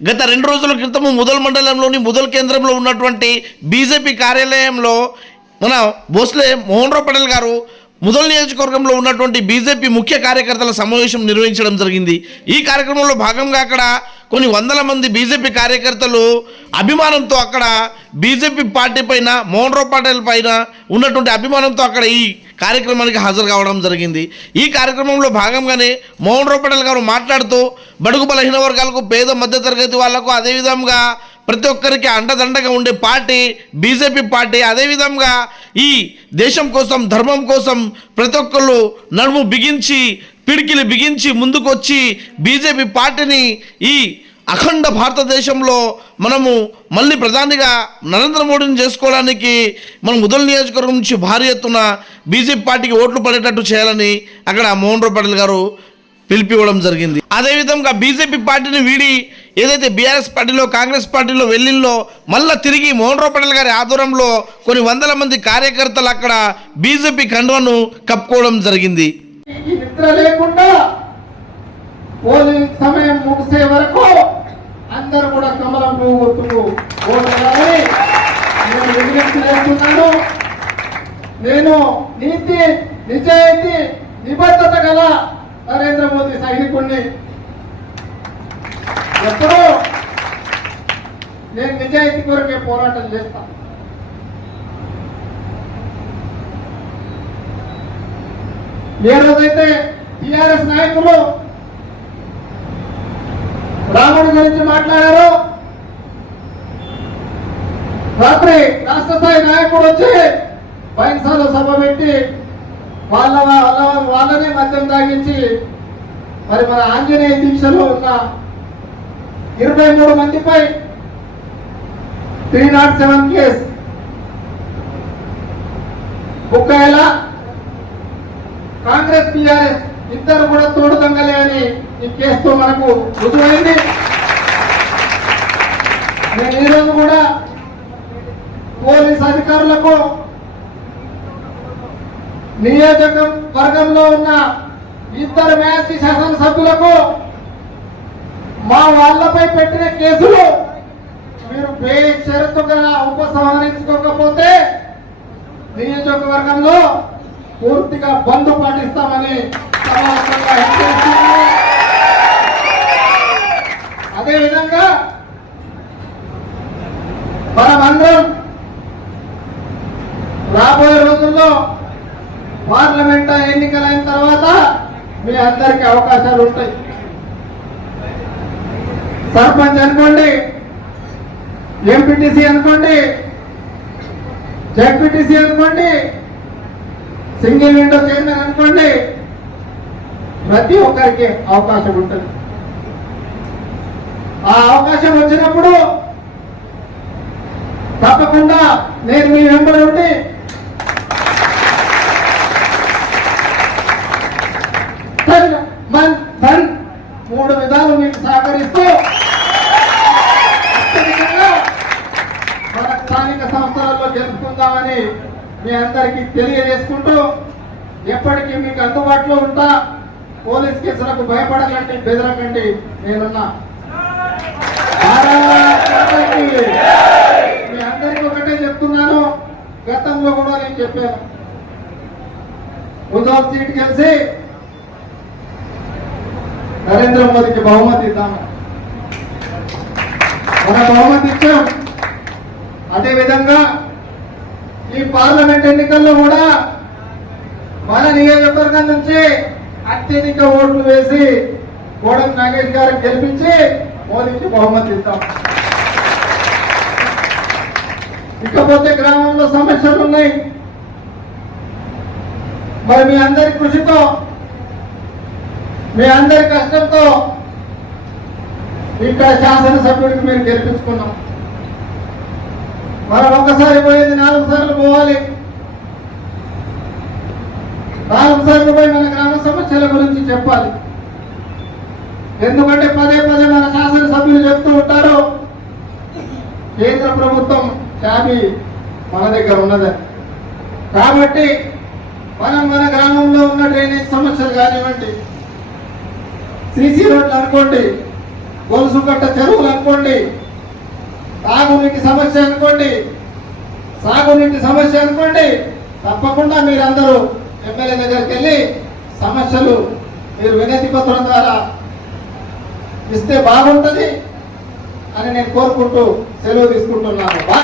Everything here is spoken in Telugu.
గత రెండు రోజుల క్రితము ముదల్ మండలంలోని ముదల్ కేంద్రంలో ఉన్నటువంటి బీజేపీ కార్యాలయంలో మన భోస్లే మోహన్ రావు పటేల్ గారు ముదల్ నియోజకవర్గంలో ఉన్నటువంటి బీజేపీ ముఖ్య కార్యకర్తల సమావేశం నిర్వహించడం జరిగింది. ఈ కార్యక్రమంలో భాగంగా అక్కడ కొన్ని వందల మంది బీజేపీ కార్యకర్తలు అభిమానంతో అక్కడ బీజేపీ పార్టీ పైన మోహన్ రావు పటేల్ పైన ఉన్నటువంటి అభిమానంతో అక్కడ ఈ కార్యక్రమానికి హాజరు కావడం జరిగింది. ఈ కార్యక్రమంలో భాగంగానే మోహన్ రావు పటేల్ గారు మాట్లాడుతూ బడుగు బలహీన వర్గాలకు పేద మధ్యతరగతి వాళ్ళకు అదేవిధంగా ప్రతి ఒక్కరికి అండదండగా ఉండే పార్టీ బీజేపీ పార్టీ అదేవిధంగా ఈ దేశం కోసం ధర్మం కోసం ప్రతి ఒక్కళ్ళు నడుము బిగించి పిడికిలు బిగించి ముందుకొచ్చి బీజేపీ పార్టీని ఈ అఖండ భారతదేశంలో మనము మళ్ళీ ప్రధానిగా నరేంద్ర మోడీని చేసుకోవడానికి మనం ముదల్ నియోజకవర్గం నుంచి భారీ ఎత్తున బీజేపీ పార్టీకి ఓట్లు పడేటట్టు చేయాలని అక్కడ మోహన్ రావు పటేల్ గారు పిలిపివ్వడం జరిగింది. అదేవిధంగా బీజేపీ పార్టీని వీడి ఏదైతే బీఆర్ఎస్ పార్టీలో కాంగ్రెస్ పార్టీలో వెళ్ళిల్లో మళ్ళా తిరిగి మోహన్ రావు పటేల్ గారి ఆధ్వర్యంలో కొన్ని వందల మంది కార్యకర్తలు అక్కడ బీజేపీ కండువను కప్పుకోవడం జరిగింది. లేకుండా పోలింగ్ సమయం ముగిసే వరకు అందరూ కూడా కమలం పువ్వు గుర్తుకు ఓటేయాలని నేను విజ్ఞప్తి చేస్తున్నాను. నేను నీతి నిజాయితీ నిబద్ధత గల నరేంద్ర మోదీ సైనికుణ్ణి. ఎప్పుడూ నేను నిజాయితీ కొరకే పోరాటం చేస్తాను ఏ రోజైతే టిఆర్ఎస్ నాయకులు రాముడి గురించి మాట్లాడారు. రాత్రి రాష్ట్ర స్థాయి నాయకుడు వచ్చి బైన్సాలో సభ పెట్టి వాళ్ళ వాళ్ళ వాళ్ళనే మద్యం తాగించి మరి మన ఆంజనేయ దీక్షలో ఉన్న ఇరవై మూడు మందిపై three not seven case book అయ్యేలా కాంగ్రెస్ టీఆర్ఎస్ ఇద్దరు కూడా తోడు దొంగలే అని ఈ కేసుతో మనకు రుజువైంది నేను ఈరోజు కూడా పోలీస్ అధికారులకు నియోజకవర్గంలో ఉన్న ఇద్దరు మ్యాచ్ శాసనసభ్యులకు మా వాళ్ళపై పెట్టిన కేసులు మీరు బేషరతుగా ఉపసంహరించుకోకపోతే నియోజకవర్గంలో పూర్తిగా బంద్ పాటిస్తామని అదే విధంగా అదేవిధంగా మనమందరం రాబోయే రోజుల్లో పార్లమెంట్ ఎన్నికలైన తర్వాత మీ అందరికీ అవకాశాలు ఉంటాయి. సర్పంచ్ అనుకోండి ఎంపీటీసీ అనుకోండి జెడ్పీటీసీ అనుకోండి సింగిల్ విండో చైర్మన్ అనుకోండి ప్రతి ఒక్కరికి అవకాశం ఉంటుంది. ఆ అవకాశం వచ్చినప్పుడు తప్పకుండా నేను మీ వెంబడి ఉండి మూడు విధాలు మీకు సహకరిస్తూ మన స్థానిక సంస్థలలో జరుపుకుందామని మీ అందరికీ తెలియజేసుకుంటూ ఎప్పటికీ మీకు అందుబాటులో ఉంటా. పోలీస్ కేసులకు భయపడకండి బెదరకండి. నేనున్నా. మీ అందరికీ ఒకటే చెప్తున్నాను. గతంలో కూడా నేను చెప్పాను. ఉద్యోగ సీట్ కలిసి నరేంద్ర మోదీకి బహుమతి ఇద్దాము మన బహుమతి ఇచ్చాం. అదేవిధంగా ఈ పార్లమెంట్ ఎన్నికల్లో కూడా మన నియోజకవర్గం నుంచి అత్యధిక ఓట్లు వేసి కోడం నాగేష్ గారికి గెలిపించి మోదీకి బహుమతి ఇద్దాం ఇకపోతే గ్రామంలో సమస్యలు ఉన్నాయి. మరి మీ అందరి కృషితో మీ అందరి కష్టంతో ఇక్కడ శాసనసభ్యుడికి మీరు గెలిపించుకున్నాం. మనం ఒక్కసారి పోయేది నాలుగు సార్లు పోవాలి. నాలుగు సార్లు పోయి మన గ్రామ సమస్యల గురించి చెప్పాలి. ఎందుకంటే పదే పదే మన శాసనసభ్యులు చెప్తూ ఉంటారు కేంద్ర ప్రభుత్వం చాబీ మన దగ్గర ఉన్నదని కాబట్టి మనం మన గ్రామంలో ఉన్న డ్రైనేజ్ సమస్యలు కానివ్వండి సిసి రోడ్లు అనుకోండి గొలుసుకట్ట చెరువులు అనుకోండి తాగునీటి సమస్య అనుకోండి. సాగునీటి సమస్య అనుకోండి. తప్పకుండా మీరందరూ ఎమ్మెల్యే దగ్గరికి వెళ్ళి సమస్యలు మీరు వినతి పత్రం ద్వారా ఇస్తే బాగుంటుంది అని నేను కోరుకుంటూ సెలవు తీసుకుంటున్నాను.